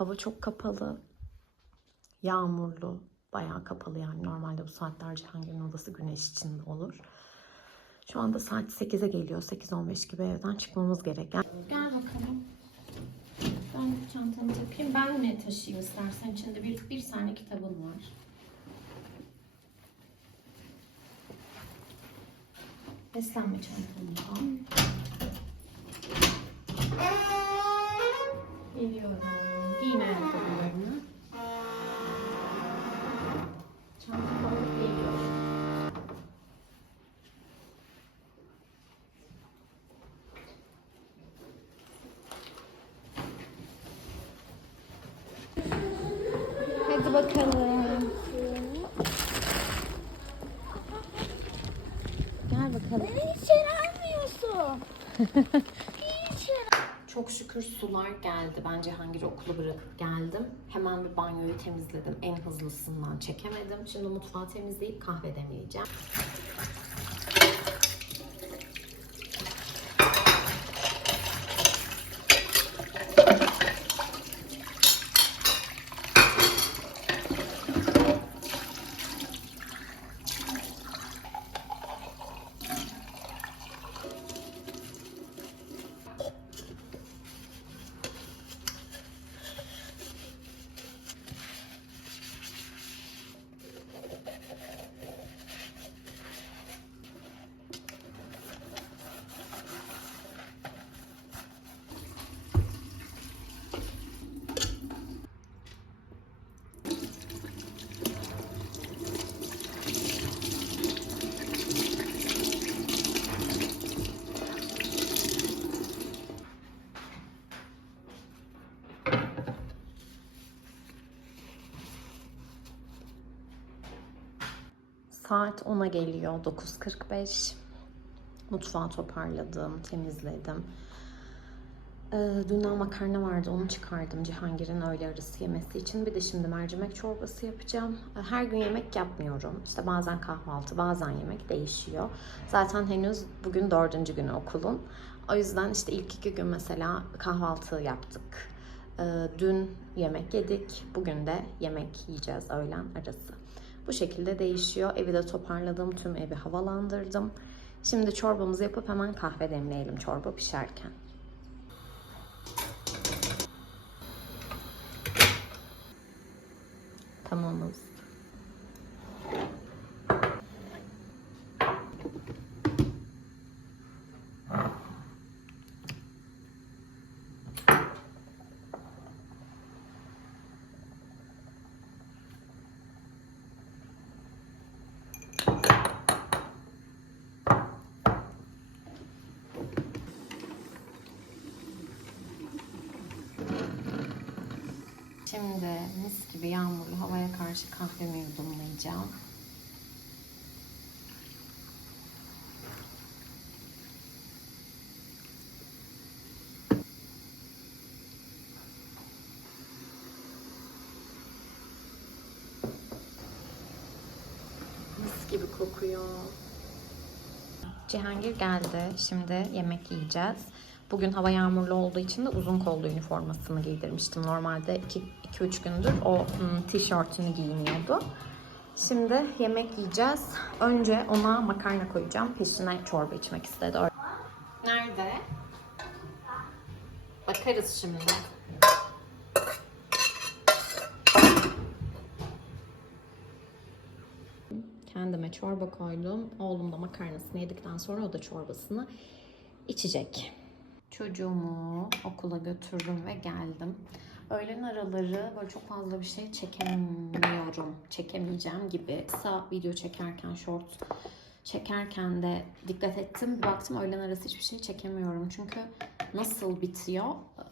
Hava çok kapalı. Yağmurlu. Bayağı kapalı yani. Normalde bu saatler Cihangir'in odası güneş içinde olur. Şu anda saat 8'e geliyor. 8-15 gibi evden çıkmamız gerek. Gel, bakalım. Ben çantanı takayım. Ben mi taşıyayım istersen? İçinde bir, bir tane kitabın var. Beslenme çantamı al. Geliyorum. Ihnen. Sular geldi. Ben Cihangir okulu bırakıp geldim. Hemen bir banyoyu temizledim. En hızlısından çekemedim. Şimdi mutfağı temizleyip kahve demleyeceğim. Saat 10'a geliyor. 9.45. Mutfağı toparladım, temizledim. Ee, dünden makarna vardı, onu çıkardım Cihangir'in öğle arası yemesi için. Bir de şimdi mercimek çorbası yapacağım. Ee, Her gün yemek yapmıyorum. İşte bazen kahvaltı, bazen yemek değişiyor. Zaten henüz bugün dördüncü günü okulun. O yüzden işte ilk iki gün mesela kahvaltı yaptık. Ee, Dün yemek yedik, bugün de yemek yiyeceğiz öğlen arası. Bu şekilde değişiyor. Evi de toparladım, tüm evi havalandırdım. Şimdi çorbamızı yapıp hemen kahve demleyelim çorba pişerken. Şimdi mis gibi yağmurlu havaya karşı kahvemi yudumlayacağım. Mis gibi kokuyor. Cihangir geldi. Şimdi yemek yiyeceğiz. Bugün hava yağmurlu olduğu için de uzun kollu üniformasını giydirmiştim. Normalde 2-3 gündür o tişörtünü giyiniyordu. Şimdi yemek yiyeceğiz. Önce ona makarna koyacağım. Peşine çorba içmek istedi. Nerede? Bakarız şimdi. Kendime çorba koydum. Oğlum da makarnasını yedikten sonra o da çorbasını içecek. Çocuğumu okula götürdüm ve geldim. Öğlen araları böyle çok fazla bir şey çekemiyorum. Çekemeyeceğim gibi. Kısa video çekerken, short çekerken de dikkat ettim. Bir baktım öğlen arası hiçbir şey çekemiyorum. Çünkü nasıl bitiyor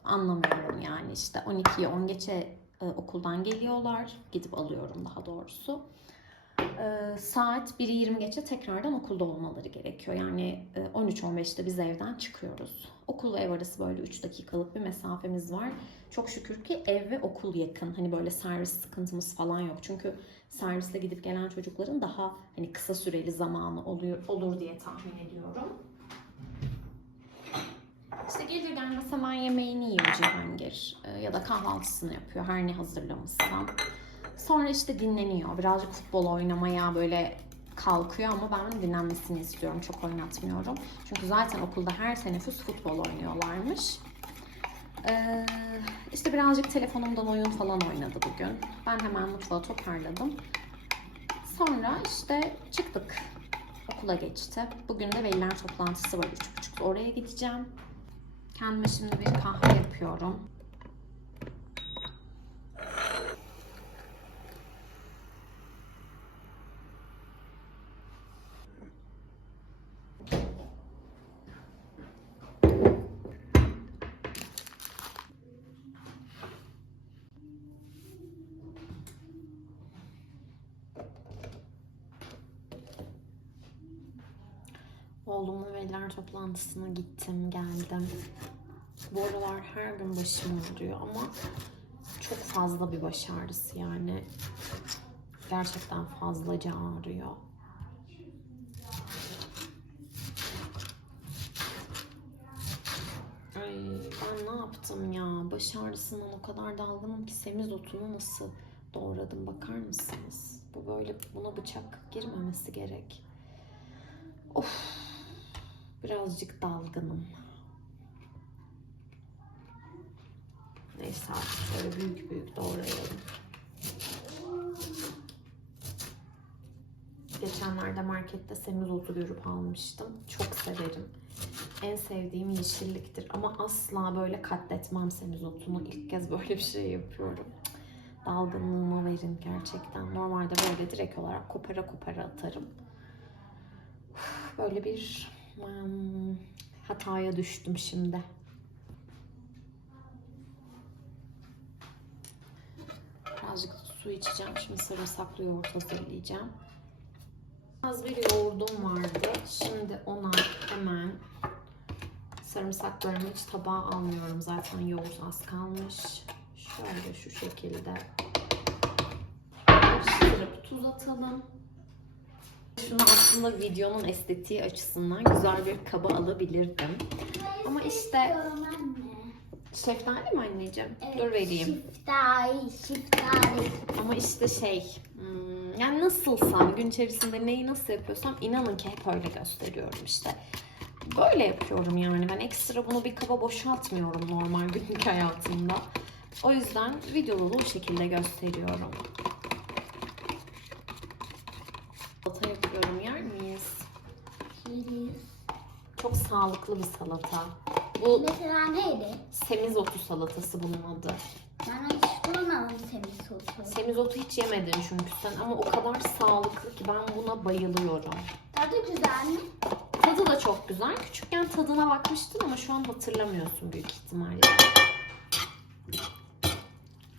anlamıyorum yani. işte 12'ye 10 geçe e, okuldan geliyorlar. Gidip alıyorum daha doğrusu. Ee, saat 1'i 20 geçe tekrardan okulda olmaları gerekiyor. Yani e, 13-15'te biz evden çıkıyoruz. Okul ve ev arası böyle 3 dakikalık bir mesafemiz var. Çok şükür ki ev ve okul yakın. Hani böyle servis sıkıntımız falan yok. Çünkü serviste gidip gelen çocukların daha hani kısa süreli zamanı oluyor olur diye tahmin ediyorum. İşte gelir gelmez yemeğini yiyor Cihangir. Ee, ya da kahvaltısını yapıyor her ne hazırlamışsam. Sonra işte dinleniyor. Birazcık futbol oynamaya böyle kalkıyor ama ben dinlenmesini istiyorum. Çok oynatmıyorum. Çünkü zaten okulda her teneffüs futbol oynuyorlarmış. Ee, işte birazcık telefonumdan oyun falan oynadı bugün. Ben hemen mutfağı toparladım. Sonra işte çıktık. Okula geçti. Bugün de veliler toplantısı var. Üç buçukta oraya gideceğim. Kendime şimdi bir kahve yapıyorum. Oğlumun veliler toplantısına gittim, geldim. Bu aralar her gün başım ağrıyor ama çok fazla bir baş ağrısı yani. Gerçekten fazlaca ağrıyor. Ay ben ne yaptım ya? Baş ağrısından o kadar dalgınım ki semizotunu nasıl doğradım bakar mısınız? Bu böyle buna bıçak girmemesi gerek. Of. Birazcık dalgınım. Neyse artık böyle büyük büyük doğrayalım. Geçenlerde markette semizotu görüp almıştım. Çok severim. En sevdiğim yeşilliktir. Ama asla böyle katletmem semizotunu. İlk kez böyle bir şey yapıyorum. Dalgınlığıma verin gerçekten. Normalde böyle direkt olarak kopara kopara atarım. Böyle bir hmm, hataya düştüm şimdi. Birazcık su içeceğim. Şimdi sarımsaklı yoğurt hazırlayacağım. Az bir yoğurdum vardı. Şimdi ona hemen sarımsaklarımı hiç tabağa almıyorum. Zaten yoğurt az kalmış. Şöyle şu şekilde karıştırıp tuz atalım. Şunu aslında videonun estetiği açısından güzel bir kaba alabilirdim. Ama işte şeftali mi anneciğim? Evet, Dur vereyim. Şiftali, şiftali. Ama işte şey, hmm, yani nasılsam, gün içerisinde neyi nasıl yapıyorsam inanın ki hep öyle gösteriyorum işte. Böyle yapıyorum yani. Ben ekstra bunu bir kaba boşaltmıyorum normal günlük hayatımda. O yüzden videoda da bu şekilde gösteriyorum. Salata yapıyorum yer miyiz? Yeriz. Çok sağlıklı bir salata. Bu Mesela neydi? semizotu salatası bunun adı. Ben hiç duymadım semizotu. Semizotu hiç yemedin çünkü sen ama o kadar sağlıklı ki ben buna bayılıyorum. Tadı güzel mi? Tadı da çok güzel. Küçükken tadına bakmıştın ama şu an hatırlamıyorsun büyük ihtimalle.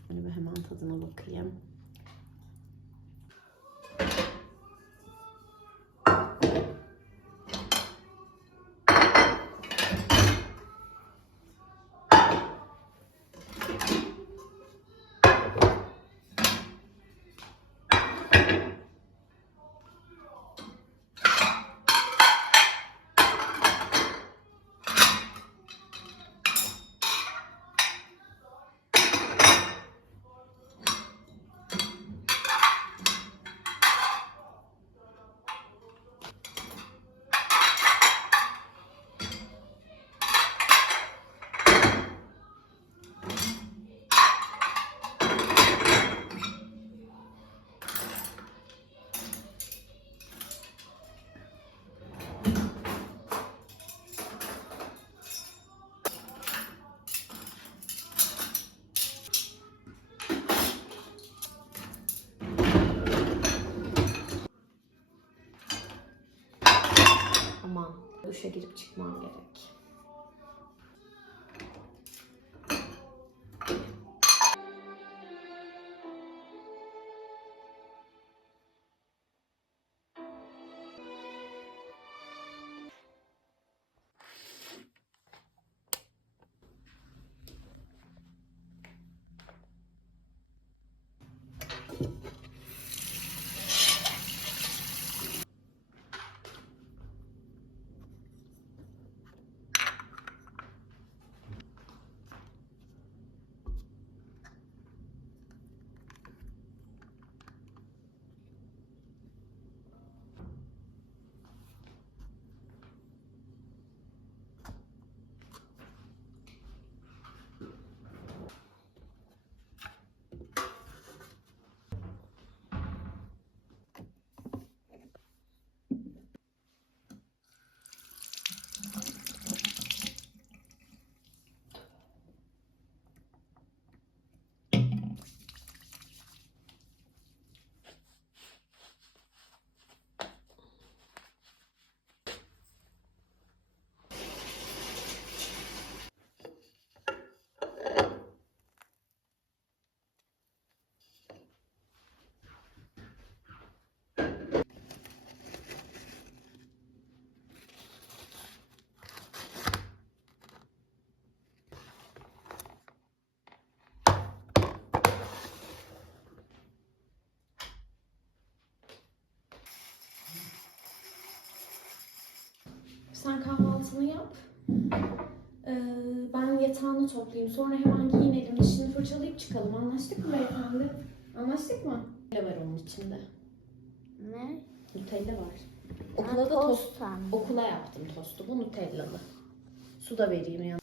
Böyle bir hemen tadına bakayım. Duşa girip çıkmam gerek. Kahvaltını yap. Ee, ben yatağını toplayayım. Sonra hemen giyinelim. Dişini fırçalayıp çıkalım. Anlaştık mı beyefendi? Anlaştık mı? Ne var onun içinde? Ne? Nutella var. Okula da tost. Okula yaptım tostu. Bu Nutellalı. Su da vereyim ya.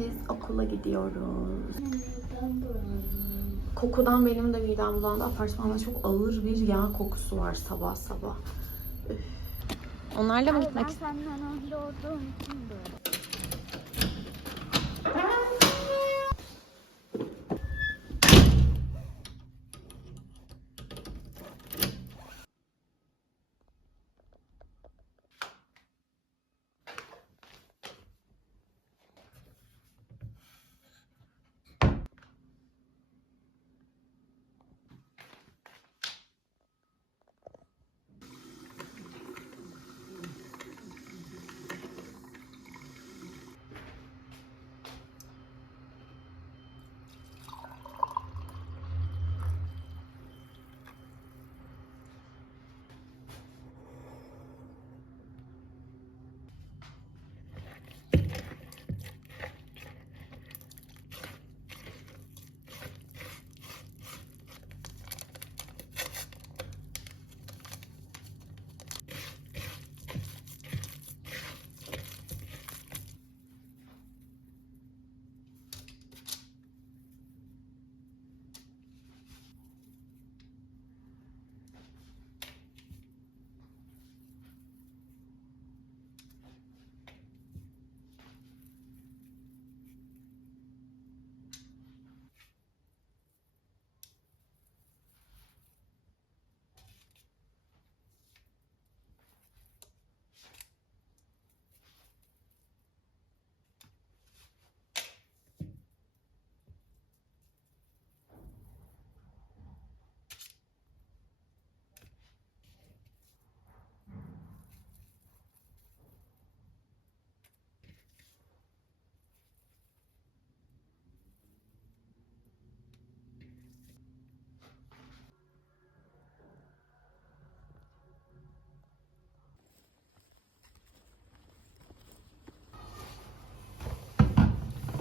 Biz okula gidiyoruz. Kokudan benim de midem bulandı. Apartmanda çok ağır bir yağ kokusu var sabah sabah. Üf. Onlarla mı Ay, gitmek ben senden önce olduğum için böyle.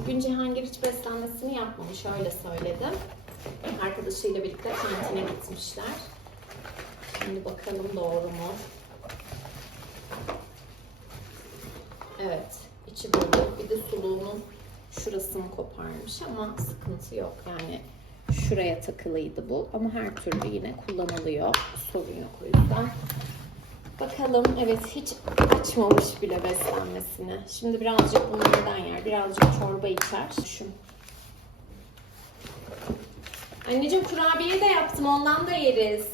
Bugün Cihangir hiç beslenmesini yapmamış öyle söyledim. Arkadaşıyla birlikte kantine gitmişler. Şimdi bakalım doğru mu? Evet, içi dolu. Bir de suluğunun şurasını koparmış ama sıkıntı yok. Yani şuraya takılıydı bu ama her türlü yine kullanılıyor. Sorun yok o yüzden. Bakalım evet hiç açmamış bile beslenmesini. Şimdi birazcık bunlardan yer, birazcık çorba içer. Düşün. Anneciğim kurabiye de yaptım ondan da yeriz.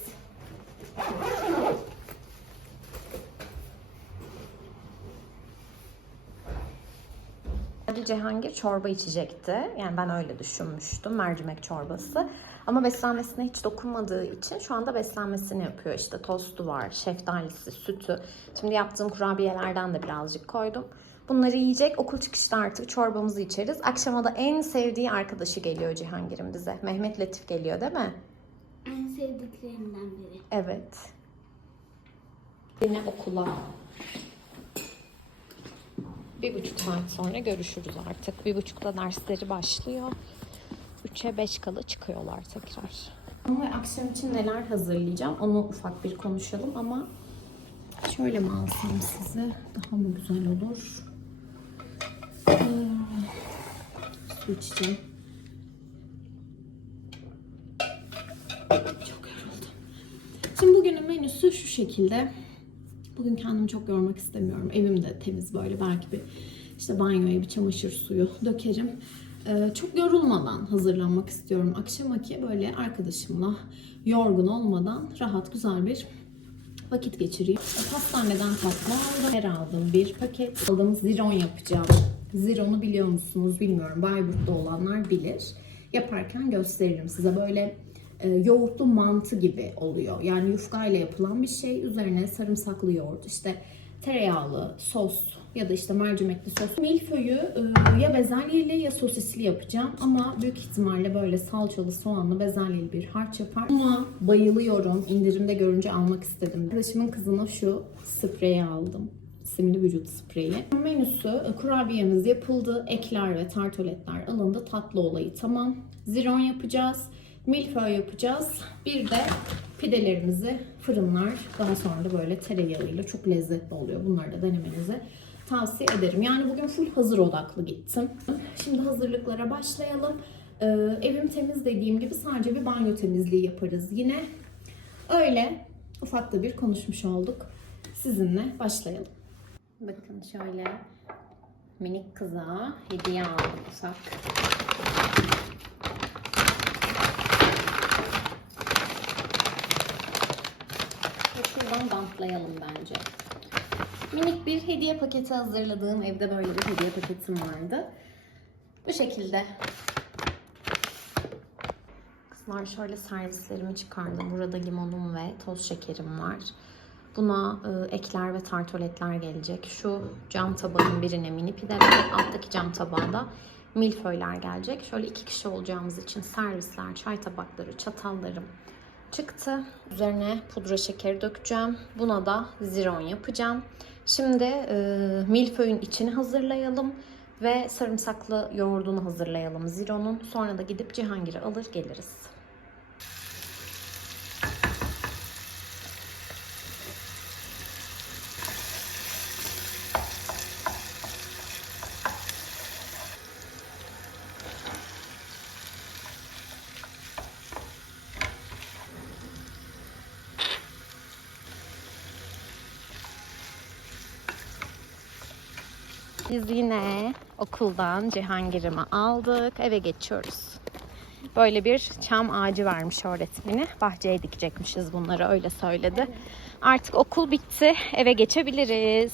Cihangir çorba içecekti. Yani ben öyle düşünmüştüm. Mercimek çorbası. Ama beslenmesine hiç dokunmadığı için şu anda beslenmesini yapıyor. İşte tostu var, şeftalisi, sütü. Şimdi yaptığım kurabiyelerden de birazcık koydum. Bunları yiyecek. Okul çıkışta artık çorbamızı içeriz. Akşama da en sevdiği arkadaşı geliyor Cihangir'in bize. Mehmet Latif geliyor değil mi? En sevdiklerimden biri. Evet. Yine okula. Bir buçuk saat sonra görüşürüz artık. Bir buçukta dersleri başlıyor. Üçe beş kala çıkıyorlar tekrar. Ama akşam için neler hazırlayacağım onu ufak bir konuşalım ama şöyle mi alsam size daha mı güzel olur? Ee, su içeceğim. Çok yoruldum. Şimdi bugünün menüsü şu şekilde. Bugün kendimi çok yormak istemiyorum. Evim de temiz böyle. Belki bir işte banyoya bir çamaşır suyu dökerim. Ee, çok yorulmadan hazırlanmak istiyorum. Akşamaki böyle arkadaşımla yorgun olmadan rahat güzel bir vakit geçireyim. Pastaneden tatlı. Her aldım bir paket. Aldım ziron yapacağım. Ziron'u biliyor musunuz bilmiyorum. Bayburt'ta olanlar bilir. Yaparken gösteririm size. Böyle e, yoğurtlu mantı gibi oluyor. Yani yufka ile yapılan bir şey. Üzerine sarımsaklı yoğurt, işte tereyağlı sos ya da işte mercimekli sos. Milföyü e, ya bezelyeli ya sosisli yapacağım ama büyük ihtimalle böyle salçalı soğanlı bezelyeli bir harç yapar. Ama bayılıyorum. İndirimde görünce almak istedim. Arkadaşımın kızına şu spreyi aldım. Simli vücut spreyi. Menüsü e, kurabiyemiz yapıldı. Ekler ve tartoletler alındı. Tatlı olayı tamam. Ziron yapacağız. Milföy yapacağız. Bir de pidelerimizi fırınlar. Daha sonra da böyle tereyağıyla çok lezzetli oluyor. Bunları da denemenizi tavsiye ederim. Yani bugün full hazır odaklı gittim. Şimdi hazırlıklara başlayalım. Ee, evim temiz dediğim gibi sadece bir banyo temizliği yaparız yine. Öyle ufak da bir konuşmuş olduk. Sizinle başlayalım. Bakın şöyle minik kıza hediye aldım ufak. Şuradan bantlayalım bence. Minik bir hediye paketi hazırladığım evde böyle bir hediye paketim vardı. Bu şekilde. Kızlar şöyle servislerimi çıkardım. Burada limonum ve toz şekerim var. Buna e, ekler ve tartoletler gelecek. Şu cam tabağın birine mini pideler, alttaki cam tabağa da milföyler gelecek. Şöyle iki kişi olacağımız için servisler, çay tabakları, çatallarım çıktı. Üzerine pudra şekeri dökeceğim. Buna da ziron yapacağım. Şimdi e, milföyün içini hazırlayalım ve sarımsaklı yoğurdunu hazırlayalım zironun. Sonra da gidip Cihangir'e alır geliriz. Biz yine okuldan Cihangir'imi aldık. Eve geçiyoruz. Böyle bir çam ağacı vermiş öğretmeni. Bahçeye dikecekmişiz bunları öyle söyledi. Artık okul bitti. Eve geçebiliriz.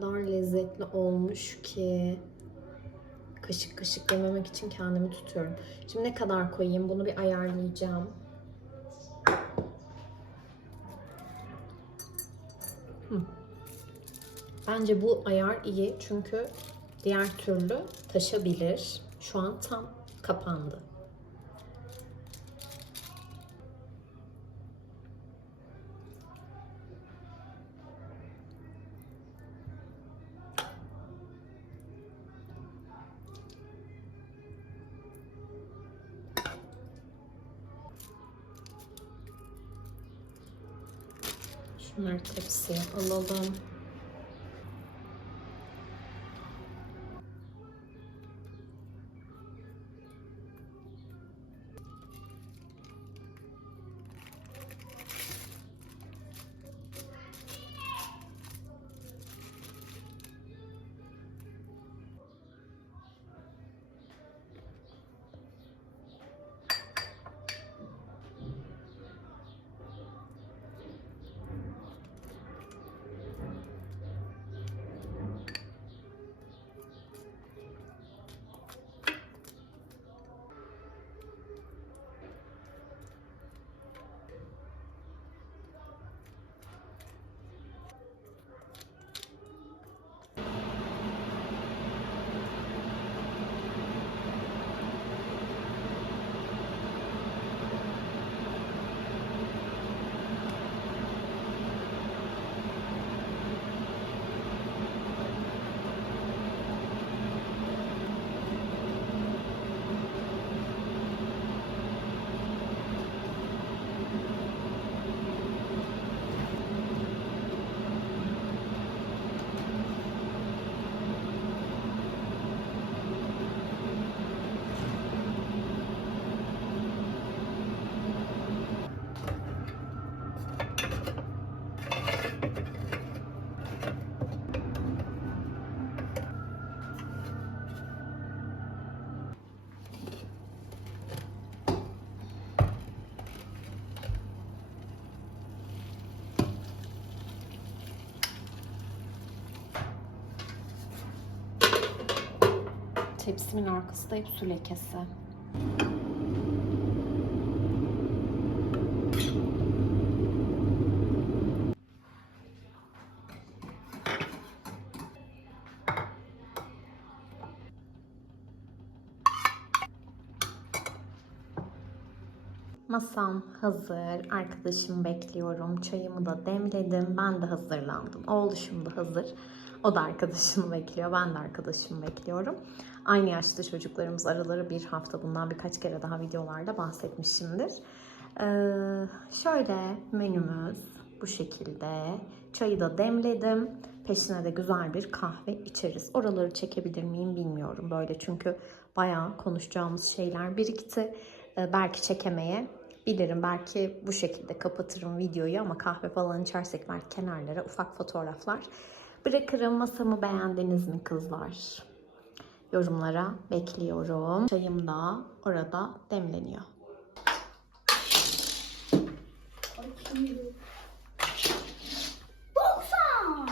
Kadar lezzetli olmuş ki kaşık kaşık yememek için kendimi tutuyorum. Şimdi ne kadar koyayım bunu bir ayarlayacağım. Bence bu ayar iyi çünkü diğer türlü taşabilir. Şu an tam kapandı. Şunları tepsiye alalım. Tepsimin arkası da hep su lekesi. Masam hazır. Arkadaşımı bekliyorum. Çayımı da demledim. Ben de hazırlandım. Oğluşum da hazır. O da arkadaşını bekliyor. Ben de arkadaşımı bekliyorum. Aynı yaşta çocuklarımız araları bir hafta. Bundan birkaç kere daha videolarda bahsetmişimdir. Ee, şöyle menümüz bu şekilde. Çayı da demledim. Peşine de güzel bir kahve içeriz. Oraları çekebilir miyim bilmiyorum böyle çünkü bayağı konuşacağımız şeyler birikti. Ee, belki çekemeye bilirim. Belki bu şekilde kapatırım videoyu ama kahve falan içersek belki kenarlara ufak fotoğraflar bırakırım. Masamı beğendiniz mi kızlar? Yorumlara bekliyorum. Çayım da orada demleniyor. Doksan.